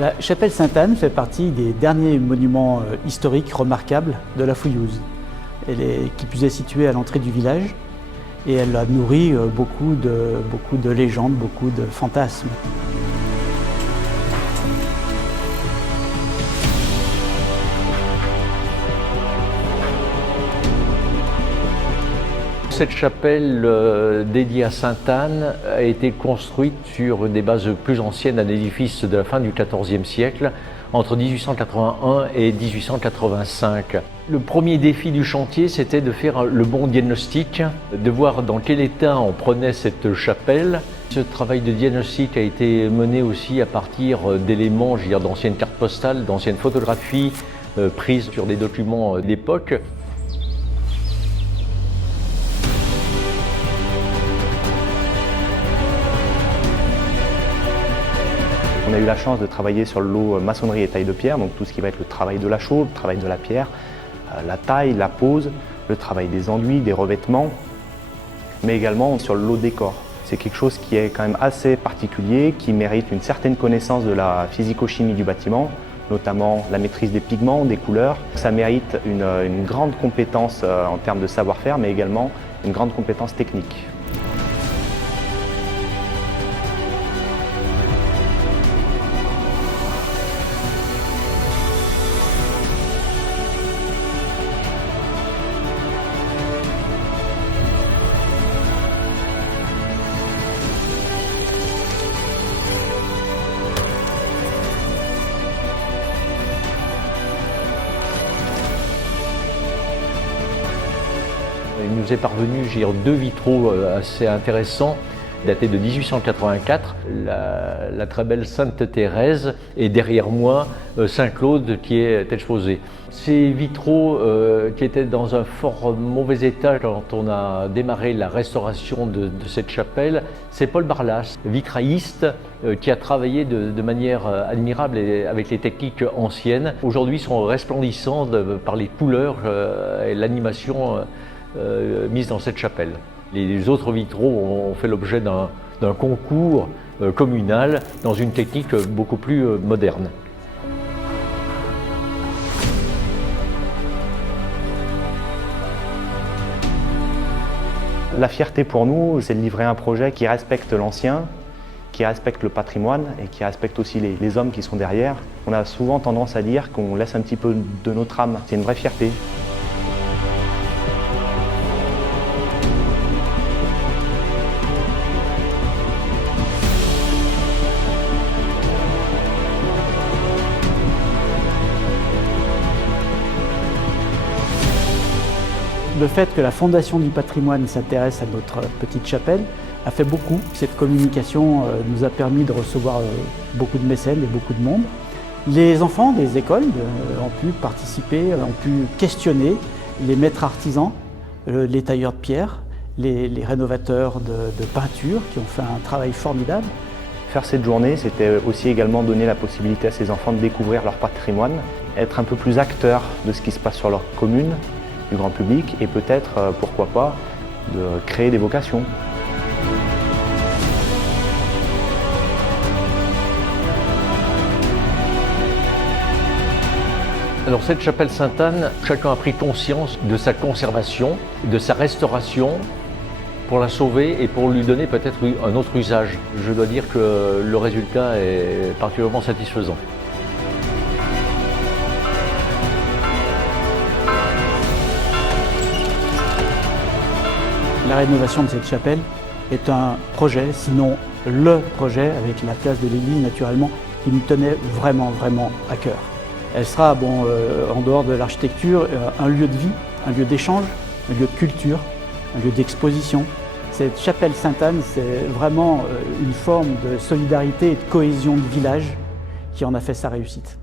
La chapelle Sainte-Anne fait partie des derniers monuments historiques remarquables de la Fouillouse. Elle est qui plus est située à l'entrée du village et elle a nourri beaucoup de légendes, beaucoup de fantasmes. Cette chapelle dédiée à Sainte-Anne a été construite sur des bases plus anciennes d'un édifice de la fin du XIVe siècle, entre 1881 et 1885. Le premier défi du chantier, c'était de faire le bon diagnostic, de voir dans quel état on prenait cette chapelle. Ce travail de diagnostic a été mené aussi à partir d'éléments, je veux dire, d'anciennes cartes postales, d'anciennes photographies prises sur des documents d'époque. On a eu la chance de travailler sur le lot maçonnerie et taille de pierre, donc tout ce qui va être le travail de la chaux, le travail de la pierre, la taille, la pose, le travail des enduits, des revêtements, mais également sur le lot décor. C'est quelque chose qui est quand même assez particulier, qui mérite une certaine connaissance de la physico-chimie du bâtiment, notamment la maîtrise des pigments, des couleurs. Ça mérite une grande compétence en termes de savoir-faire, mais également une grande compétence technique. Il nous est parvenu, j'ai deux vitraux assez intéressants, datés de 1884, la très belle Sainte Thérèse et derrière moi Saint-Claude qui est exposé. Ces vitraux qui étaient dans un fort mauvais état quand on a démarré la restauration de cette chapelle, c'est Paul Barlas, vitrailliste, qui a travaillé de manière admirable et avec les techniques anciennes. Aujourd'hui, ils sont resplendissants par les couleurs et l'animation mise dans cette chapelle. Les autres vitraux ont fait l'objet d'un concours communal dans une technique beaucoup plus moderne. La fierté pour nous, c'est de livrer un projet qui respecte l'ancien, qui respecte le patrimoine et qui respecte aussi les hommes qui sont derrière. On a souvent tendance à dire qu'on laisse un petit peu de notre âme. C'est une vraie fierté. Le fait que la Fondation du patrimoine s'intéresse à notre petite chapelle a fait beaucoup. Cette communication nous a permis de recevoir beaucoup de mécènes et beaucoup de monde. Les enfants des écoles ont pu participer, ont pu questionner les maîtres artisans, les tailleurs de pierre, les rénovateurs de peinture qui ont fait un travail formidable. Faire cette journée, c'était aussi également donner la possibilité à ces enfants de découvrir leur patrimoine, être un peu plus acteurs de ce qui se passe sur leur commune, du grand public et peut-être, pourquoi pas, de créer des vocations. Alors cette chapelle Sainte-Anne, chacun a pris conscience de sa conservation, de sa restauration pour la sauver et pour lui donner peut-être un autre usage. Je dois dire que le résultat est particulièrement satisfaisant. La rénovation de cette chapelle est un projet, sinon le projet, avec la place de l'église naturellement, qui nous tenait vraiment à cœur. Elle sera, en dehors de l'architecture, un lieu de vie, un lieu d'échange, un lieu de culture, un lieu d'exposition. Cette chapelle Sainte-Anne, c'est vraiment une forme de solidarité et de cohésion de village qui en a fait sa réussite.